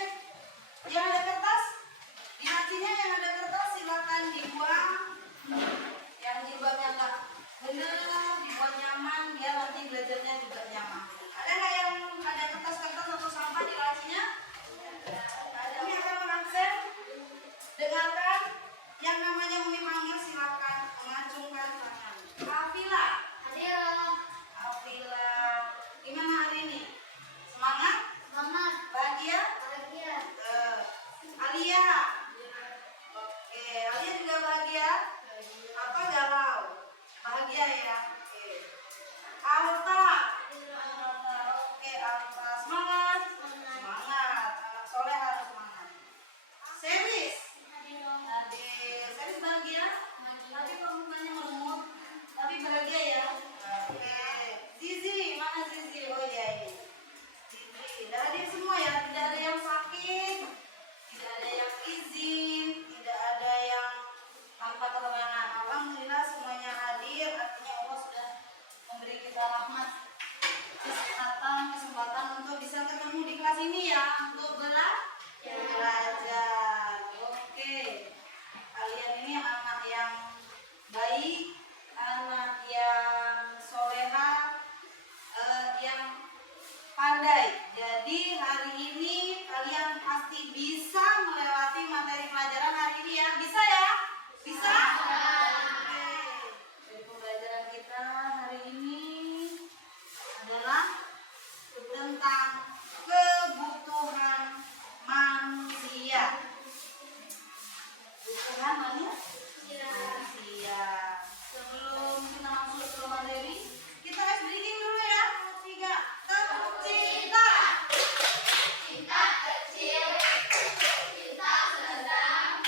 cek. Yang ada kertas, di hatinya yang ada kertas silakan dibuang. Yang jilbabnya enggak benar, dibuat nyaman biar nanti belajarnya juga nyaman. Ada nggak yang ada kertas-kertas atau sampah di lacinya? Umi akan mengabsen. Dengarkan yang namanya Umi panggil, silakan mengacungkan tangan. Afila. Hadir. Afila. Gimana hari ini? Semangat? Semangat. Bahagia? Bahagia. Alia. Oke, Alia juga bahagia? Apa galau? Bahagia ya? Oke. Alta. Oke, Alta. Semangat? Semangat. Anak soleh harus semangat. Seris. Hadir. Seris bahagia? Tapi kok mukanya meremut? Tapi bahagia ya? Oke. Zizi, mana Zizi? Oh iya ini. Zizi. Sudah hadir semua ya? Tidak ada yang sakit, tidak ada yang izin, tidak ada yang tanpa terhalangan. Alhamdulillah semuanya hadir. Artinya Allah sudah memberi kita rahmat, kesehatan, kesempatan untuk bisa ketemu di kelas ini ya, untuk belajar. Oke, kalian ini anak yang baik, anak yang soleha, yang pandai. Jadi hari ini kalian pasti bisa melewati materi pelajaran hari ini ya. Bisa ya? Bisa? Oke. Jadi pembelajaran kita hari ini adalah tentang kebutuhan manusia. Kebutuhan manusia. Sebelum kita masuk ke materi, kita ice breaking dulu ya. 3. Tepuk cinta. Cinta kecil, cinta sedang,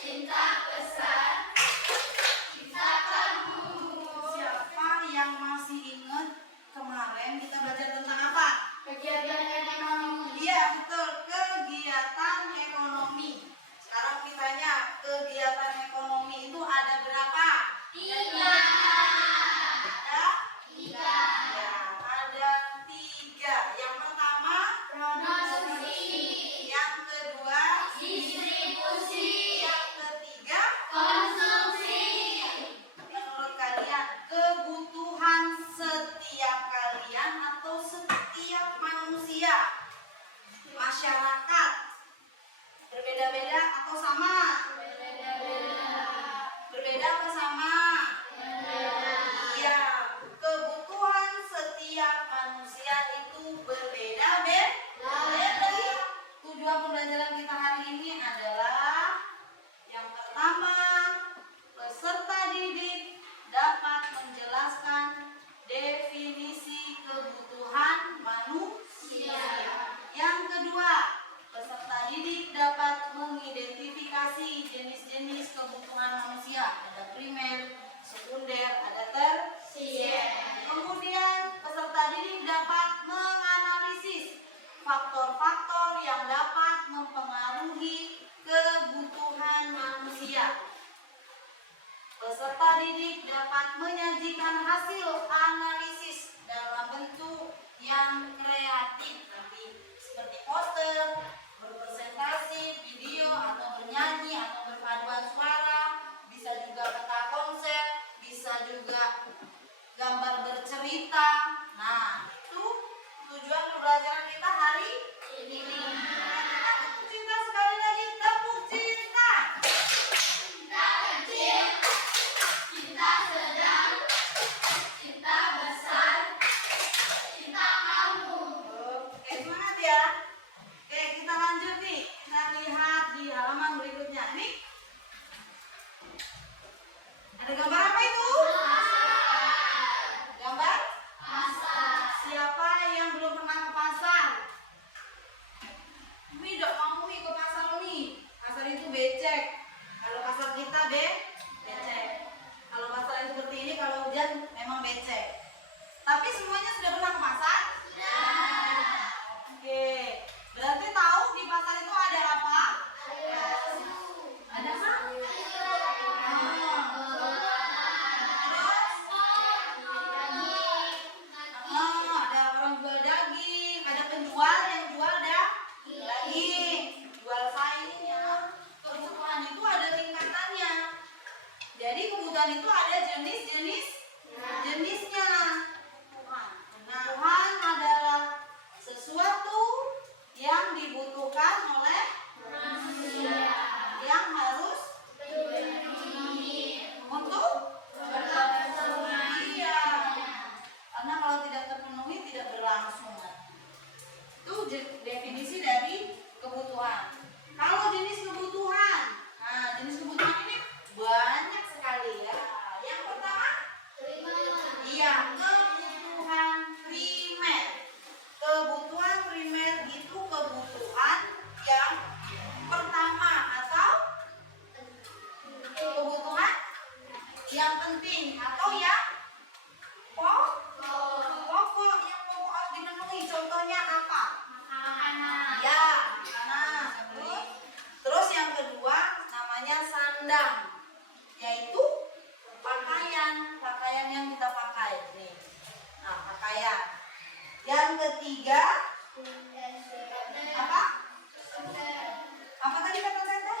cinta besar, cinta kamu. Siapa yang masih ingat kemarin kita belajar tentang apa? Kegiatan ekonomi. Iya betul, kegiatan ekonomi. Sekarang kitanya kegiatan ekonomi itu ada berapa? 3. Ada? 3. Ya, ada 3. Yang pertama Produksi. yang kedua Distribusi. yang ketiga. Konsumsi. Menurut kalian kebutuhan setiap kalian atau setiap manusia, masyarakat, berbeda-beda atau sama? Berbeda atau sama? Iya, kebutuhan setiap manusia itu berbeda-beda. Tujuan pembelajaran kita hari ini adalah yang pertama, peserta didik dapat menjelaskan definisi kebutuhan manusia. Yang kedua, peserta didik dapat mengidentifikasi jenis-jenis kebutuhan manusia. Ada primer, sekunder, ada tersier. Kemudian peserta didik dapat menganalisis faktor-faktor yang dapat mempengaruhi kebutuhan manusia. Peserta didik dapat menyajikan hasil analisis dalam bentuk yang kreatif, nanti seperti poster, berpresentasi, video, atau bernyanyi, atau berpaduan suara, bisa juga peta konsep, bisa juga gambar bercerita. Nah, itu tujuan pembelajaran kita hari ini. Tepuk cinta sekali lagi, tepuk cinta. Cinta kecil, cinta sedang, cinta besar, cinta kamu. Oke, semangat ya. Oke, kebutuhan itu ada jenisnya. Kebutuhan adalah sesuatu yang dibutuhkan oleh yang harus untuk iya. Karena kalau tidak terpenuhi tidak berlangsung. Itu definisi dari kebutuhan. Kalau jenis kebutuhan, nah jenis kebutuhan ini banyak sekali ya. Yang pertama, iya kebutuhan primer. Kebutuhan primer itu kebutuhan yang pertama atau kebutuhan yang penting atau yang pokok yang pokok harus dipenuhi. Contohnya apa? Ya, makanan. Terus yang kedua namanya sandang, yaitu pakaian yang kita pakai nih. Nah, pakaian. Yang ketiga apa? Apa tadi kata saya?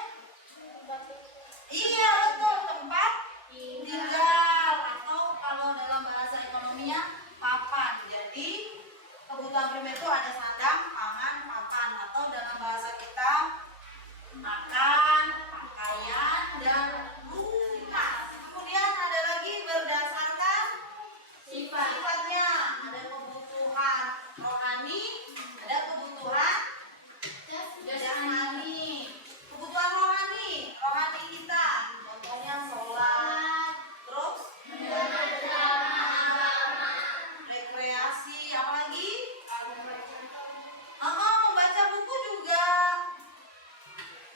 Iya betul, tempat tinggal atau kalau dalam bahasa ekonominya papan. Jadi kebutuhan primer itu ada sandang, pangan, papan atau dalam bahasa kita makan, pakaian, dan rumah. Kemudian ada lagi berdasarkan sifatnya. Ada kebutuhan rohani, ada kebutuhan jasmani. Kebutuhan rohani kita, contohnya sholat, terus rekreasi, apalagi? Membaca buku juga.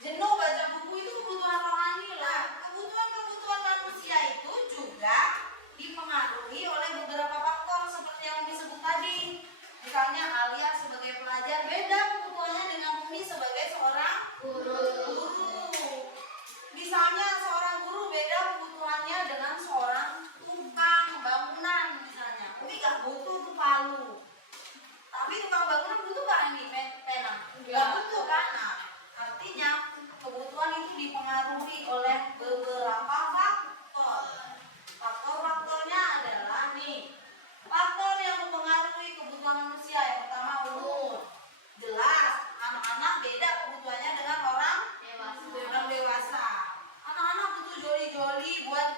Jenuh baca buku itu kebutuhan rohani lah. Kebutuhan manusia itu juga dipengaruhi oleh beberapa faktor seperti yang disebut tadi. Misalnya Alia sebagai pelajar beda kebutuhannya dengan Umi sebagai seorang guru. Misalnya seorang guru beda kebutuhannya dengan seorang tukang bangunan misalnya. Umi gak butuh tuh palu. Tapi tukang bangunan butuh gak ini pena? Gak butuh kan? Nah, artinya kebutuhan itu dipengaruhi oleh beberapa faktor. Faktor-faktornya adalah nih. Faktor yang mempengaruhi kebutuhan manusia yang pertama umur. Jelas, anak-anak beda kebutuhannya dengan orang dewasa. Anak-anak butuh joli-joli buat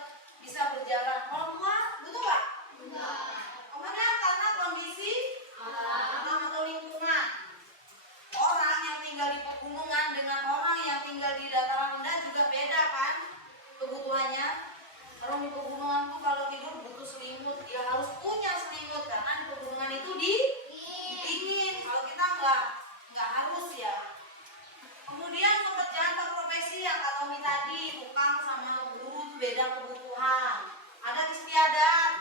bisa berjalan. Orang tua butuh gak? Kemudian karena kondisi alam atau lingkungan. Orang yang tinggal di pegunungan dengan orang yang tinggal di dataran rendah juga beda kan kebutuhannya. Orang di pegunungan tuh kalau tidur butuh selimut, dia harus punya selimut karena di pegunungan itu dingin. Kalau kita nggak harus ya. Kemudian pekerjaan atau profesi yang kata Umi tadi, tukang sama guru beda kebutuhan. Adat istiadat.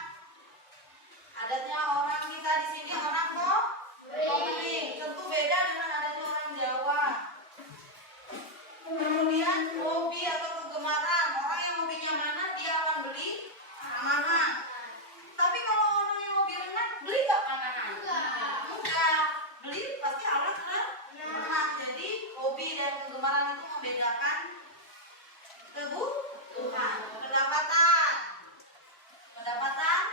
Adatnya orang kita di sini orang kok tentu beda dengan adatnya orang Jawa. Kemudian hobi atau kegemaran, orang yang hobinya mana dia akan beli makanan. Tapi kalau orang yang hobi renang beli nggak makanan? Enggak, beli pasti alat renang. Jadi hobi dan kegemaran itu membedakan kebutuhan. Pendapatan.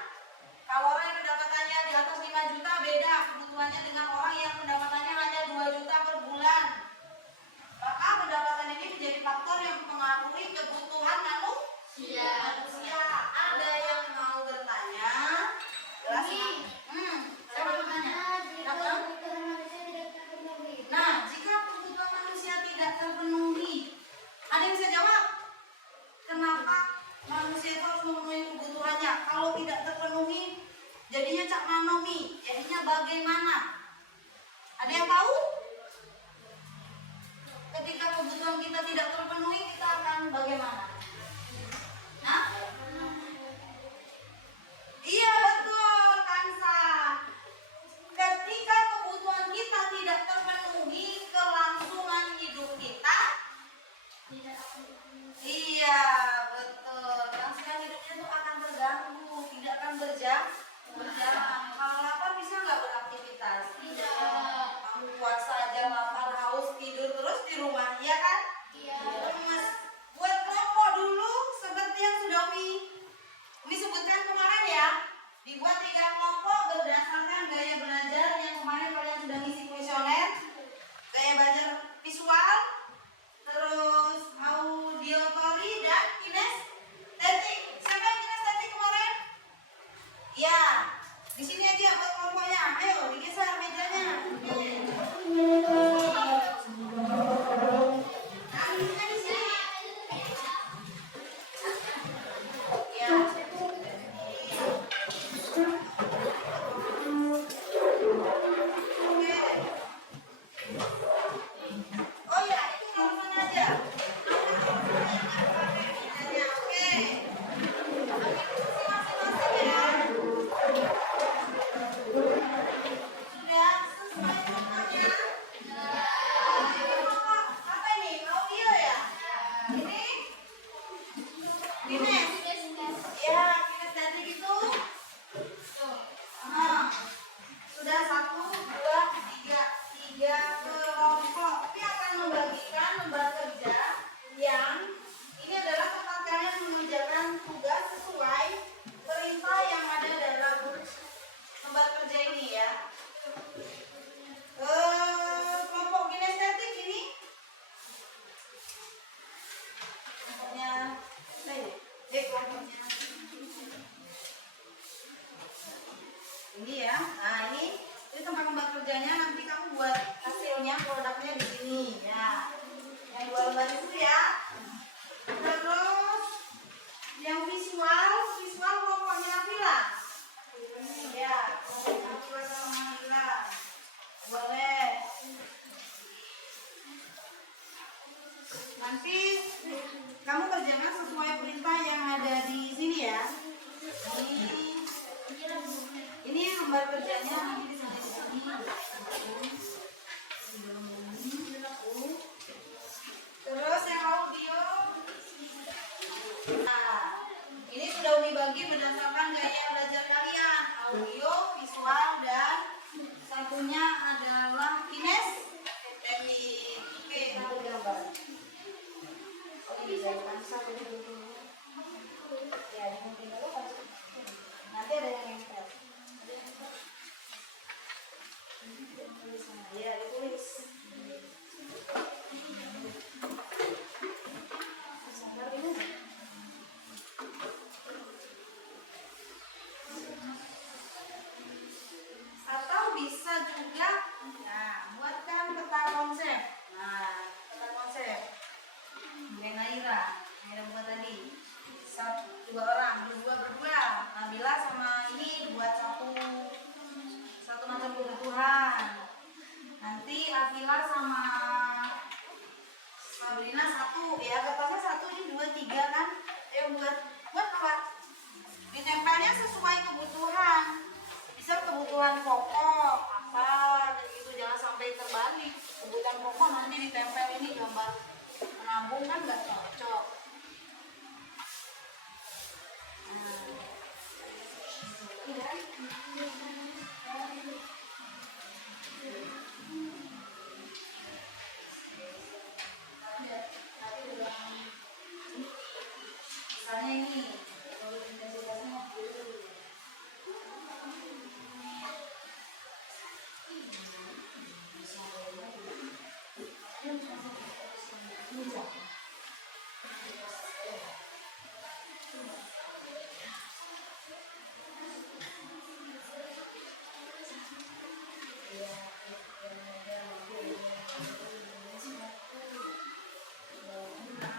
Kalau orang yang pendapatannya di atas 5 juta beda kebutuhannya dengan orang yang pendapatannya hanya 2 juta per bulan. Maka pendapatan ini menjadi faktor yang mempengaruhi kebutuhan manusia. Ada yang mau bertanya? Jelas? Saya mau bertanya. Nah, jika kebutuhan manusia tidak terpenuhi, ada yang bisa jawab? Kenapa manusia itu harus memenuhi kebutuhannya? Kalau tidak terpenuhi, jadinya cak manomi, jadinya bagaimana? Ada yang tahu? Ketika kebutuhan kita tidak terpenuhi, kita akan bagaimana? Hah? Iya betul, Kansa. Ketika kebutuhan kita tidak terpenuhi, kelangsungan hidup kita iya betul. Kelangsungan hidupnya itu akan terganggu, tidak akan berjalan. Kalau lapar bisa nggak beraktivitas? Tidak. Kamu puasa aja lapar, haus, tidur terus di rumah, iya kan? Iya. Lemes. Buat kelompok dulu seperti yang sudah Umi Dibuat 3 kelompok berdasarkan gaya belajar yang kemarin kalian sudah ngisi kuesioner. Gaya belajar visual, terus auditory dan kinestetik. Siapa yang kinestetik kemarin? Ya, di sini aja buat kelompoknya. Ayo digeser mejanya. Nah, di sini. Ya. Oh ya, itu nomor aja. Oke. Masing-masing ya. Sudah sesuai kelompoknya? Ini kelompok apa ini? Audio ya? Ini? Kines. Ya, kinestetik itu. Sudah 1, 2, 3 kelompok. Tapi akan membagikan lembar kerja yang ini adalah tempat kalian mengerjakan tugas sesuai perintah yang ada dalam lembar kerja ini ya. Kelompok kinestetik ini kelompoknya kelompoknya ini ya. Nah, ini tempat lembar kerjanya, nanti kamu buat hasilnya, produknya di sini ya. Yang 2 lembar itu ya. Terus yang visual kelompoknya Afila. Ya, Afila sama Afila. Boleh. Nanti kamu kerjakan sesuai perintah yang ada di sini ya. Ini lembar kerjanya nanti di sini. Terus yang audio. Nah, ini sudah Umi bagi berdasarkan gaya belajar kalian. Audio, visual, dan satunya adalah kinestetik. Oke, aku gambar. Oh, bisa satu dulu. Ya, mungkin dulu nanti ada yang nempel. Ya, ditulis. Sabar ini. Atau bisa juga, nah, buatkan peta konsep. Nah, peta konsep. Naira buat tadi. 2 orang, berdua. Nabila sama ini buat satu macam kebutuhan. Nanti Afila sama Sabrina 1 ya, kertasnya 1, ini 2, 3 kan. Buat apa? Ditempelnya sesuai kebutuhan. Bisa kebutuhan pokok apa gitu, jangan sampai terbalik. Kebutuhan pokok nanti ditempel ini gambar menabung kan nggak cocok. Misalnya ini, kalau intensitasnya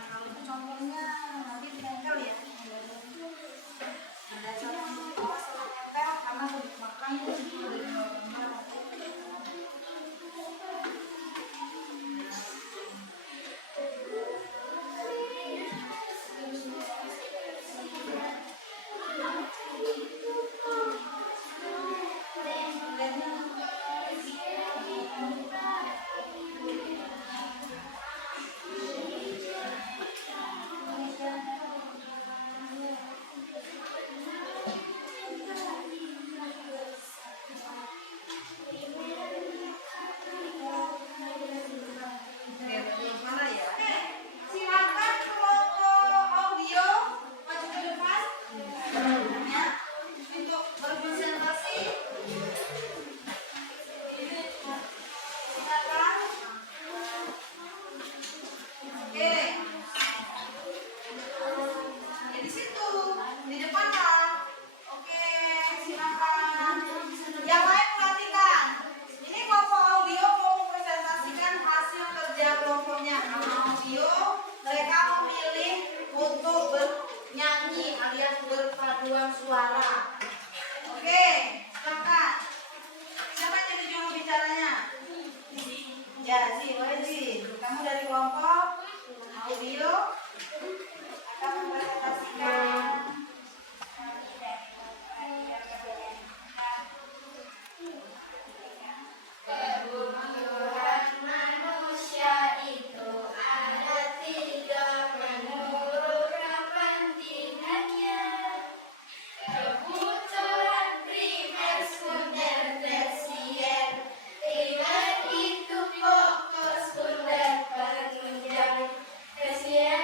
kalau itu contohnya nanti ditempel ya. Ada satu awas kalau nempel karena makan itu dari gambar. audio, mereka memilih untuk bernyanyi alias berpaduan suara. Oke, silakan. Siapa jadi juru bicaranya? Ya, boleh kamu dari kelompok audio akan mempresentasikan. Kebutuhan manusia itu ada tiga menurut kepentingannya. Kebutuhan primer, sekunder, tersier. Primer itu pokok, sekunder penunjang, tersier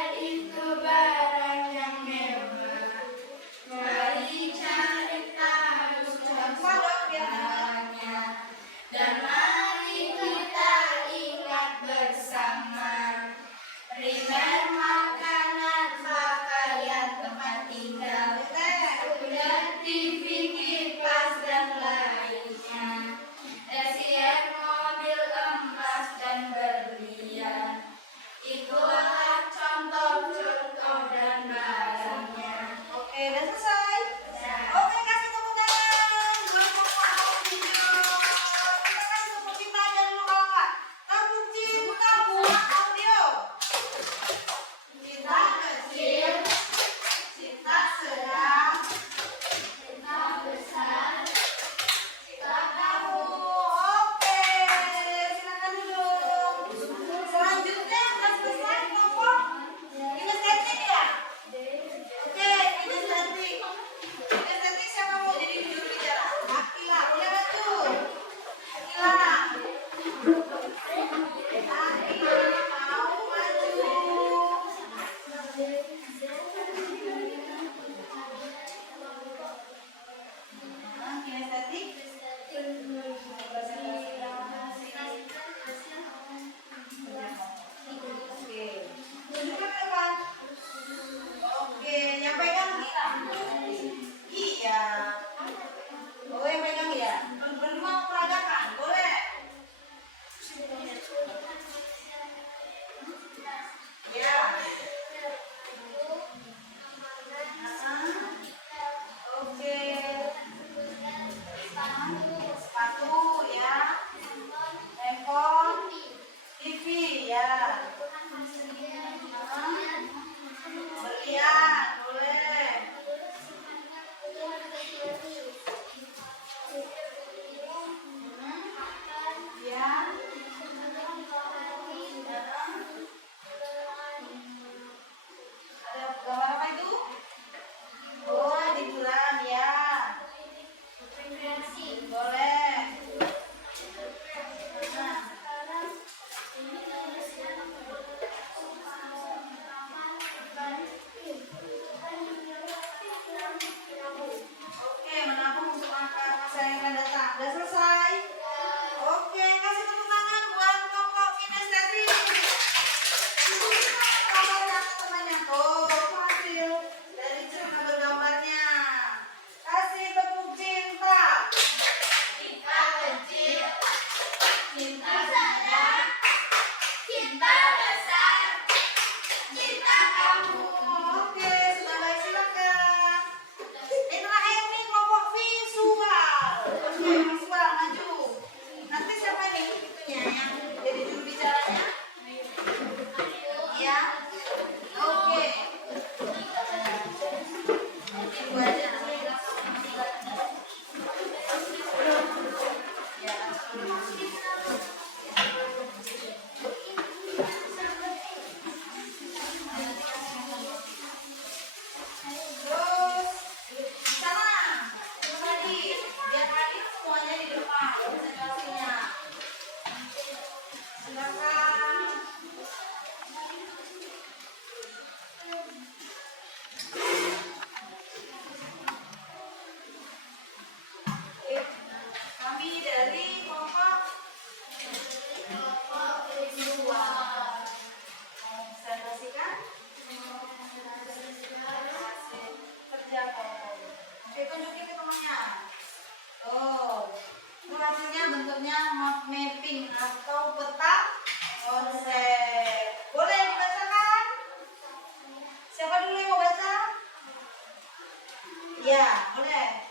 Ya, boleh.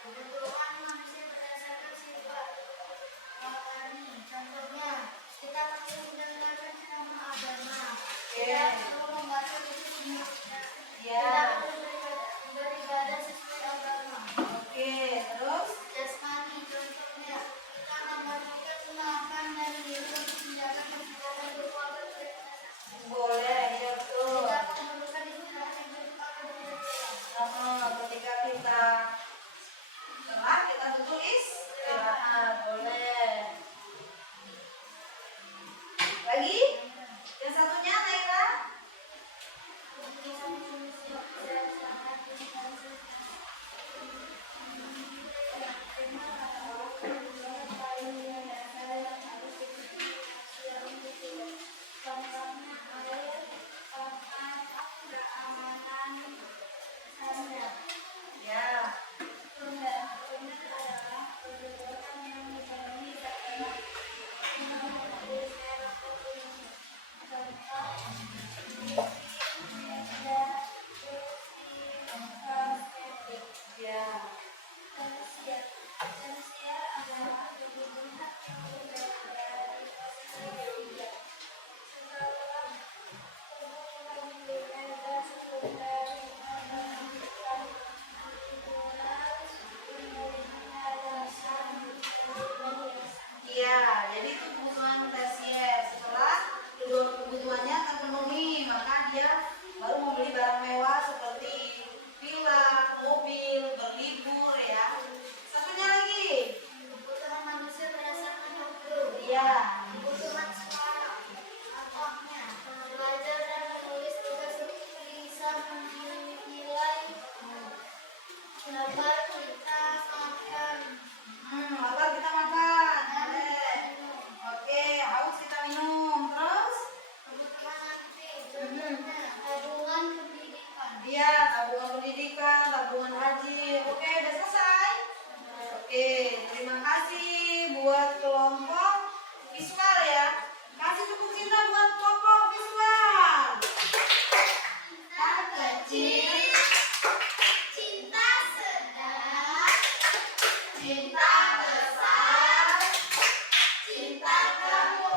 Kebutuhan manusia berdasarkan sifat rohani. Contohnya, kita perlu mendengarkan ceramah agama. Kita perlu membaca buku sunnah. Kita perlu beribadah sesuai agama. Oke, terus? Jasmani, contohnya, kita memerlukan makan dan minum untuk menjaga kesehatan berkeluarga berekspresi. Boleh, ya betul. Kita memerlukan istirahat yang cukup agar bekerja. Ketika kita lelah, kita butuh istirahat. Boleh. Lagi? Yang satunya, Naira? Ya. Ya. Iya, jadi itu kebutuhan tersier. Setelah kedua kebutuhannya terpenuhi, maka dia baru membeli barang mewah seperti villa, mobil, berlibur ya. Satunya lagi. Kebutuhan manusia berdasarkan waktu. Iya. Kebutuhan sekolah. Contohnya, belajar dan menulis tugas bisa menilai dapat kita makan. Lapar kita makan. Boleh. Oke, haus kita minum. Terus? Kebutuhan aktif. Contohnya, tabungan pendidikan. Iya, tabungan pendidikan, tabungan haji. Oke, udah selesai. Oke, terima kasih buat kelompok visual ya. Kasih tepuk cinta buat kelompok visual. Cinta kecil, cinta sedang, cinta besar, cinta kamu.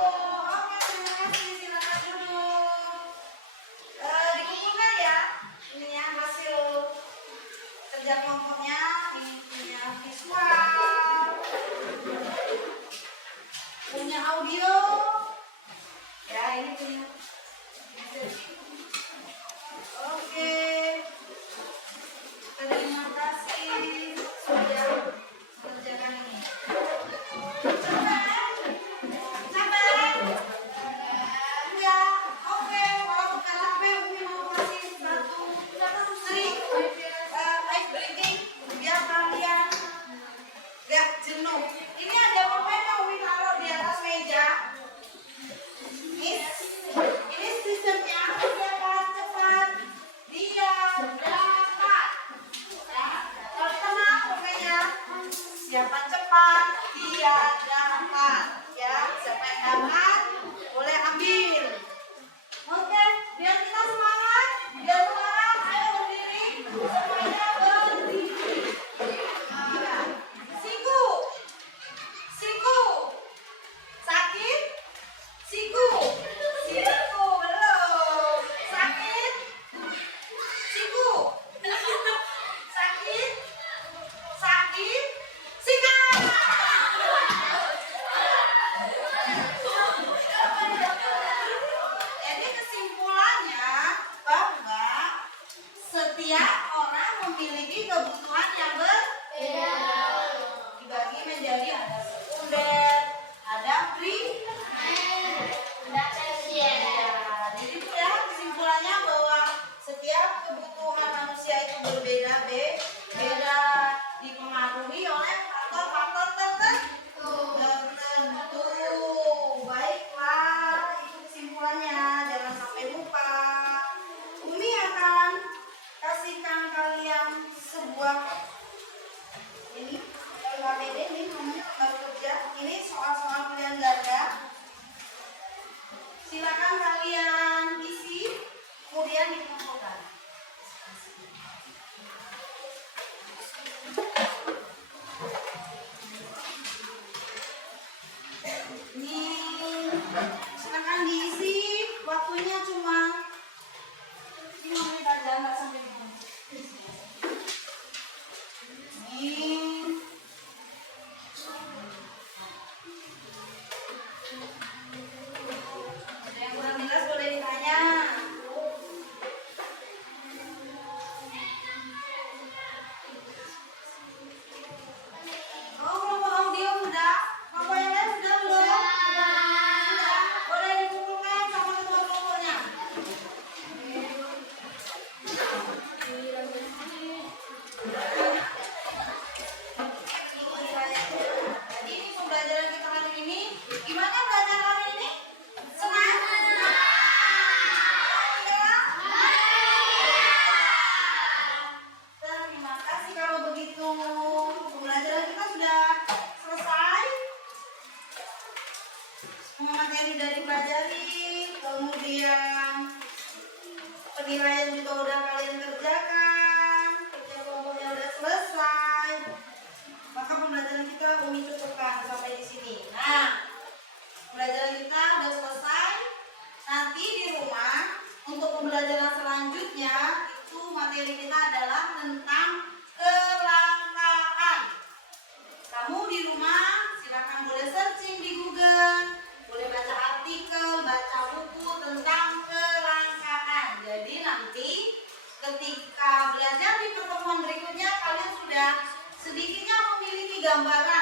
Oke, terima kasih. Silakan duduk. Dikumpulkan ya. Ininya hasil kerja kelompoknya. Ini punya visual, punya audio. Ya, ini punya. Oke. Terima kasih sudah mengerjakan ini. Sabar. Ya, oke. Walaupun KLP, Umi mau kasih satu trik ice breaking biar kalian gak jenuh. Ini ada pemainnya Umi taruh di atas meja. Ini sistemnya siapa cepat dia dapat. Ya, kalau kita mau pokoknya siapa cepat dia dapat. Ya, siapa yang dapat boleh ambil. Oke, biar kita semangat. Biar semangat, ayo berdiri. Semuanya berdiri. Nah, siku. Siku. Sakit? Siku. Siku, belum. Sakit? Siku. Sakit? Sakit? Sikat. Jadi kesimpulannya bahwa setiap orang memiliki kebutuhan yang berbeda. Dibagi menjadi ada sekunder, ada primer. Ya, jadi itu ya kesimpulannya bahwa setiap kebutuhan manusia itu beda, dipengaruhi oleh faktor-faktor tertentu. Baiklah, itu kesimpulannya. Jangan sampai lupa. Umi akan kasihkan kalian sebuah ini LKPD, ini namanya lembar kerja. Ini soal-soal pilihan ganda. Silakan kalian isi, kemudian dikumpulkan. Semua materi udah dipelajari, kemudian penilaian juga udah kalian kerjakan, kerja kelompoknya udah selesai. Maka pembelajaran kita Umi cukupkan sampai di sini. Nah, pembelajaran kita udah selesai. Nanti di rumah untuk pembelajaran selanjutnya itu materi kita adalah tentang kelangkaan. Kamu di rumah silakan boleh searching di Google, boleh baca artikel, baca buku tentang kelangkaan. Jadi nanti ketika belajar di pertemuan berikutnya kalian sudah sedikitnya memiliki gambaran